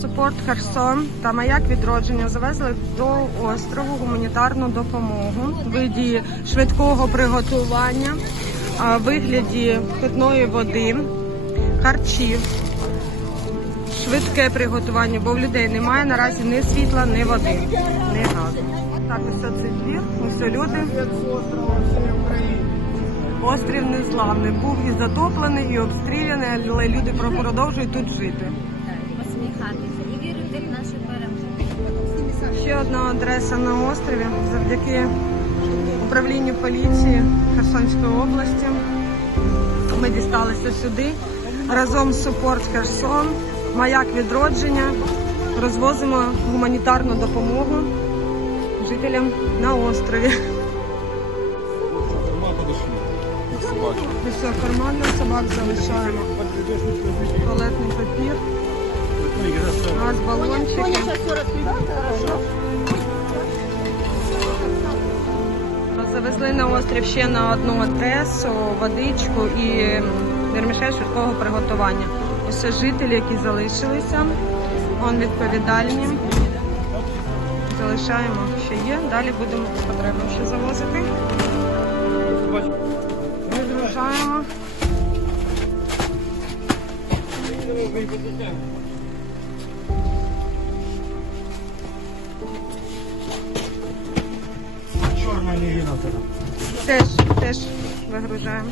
Супорт Херсон та маяк відродження завезли до острову гуманітарну допомогу в виді швидкого приготування, вигляді питної води, харчів, швидке приготування, бо в людей немає наразі ні світла, ні води, ні газу. Так, ось цей двір, ось люди. Острів незламний. Був і затоплений, і обстріляний, але люди продовжують тут жити. Посміхатися і вірити в нашу перемогу. Ще одна адреса на острові завдяки управлінню поліції Херсонської області. Ми дісталися сюди разом з Супорт Херсон, маяк відродження. Розвозимо гуманітарну допомогу жителям на острові. Все, карман собак залишаємо. Туалетний папір, газ, балончики. Завезли на острів ще на одну адресу, водичку і вермішель швидкого приготування. Це жителі, які залишилися. Он відповідальні. Залишаємо, що є. Далі будемо потребом ще завозити. Чорна лігіна. Теж, теж вигружаємо.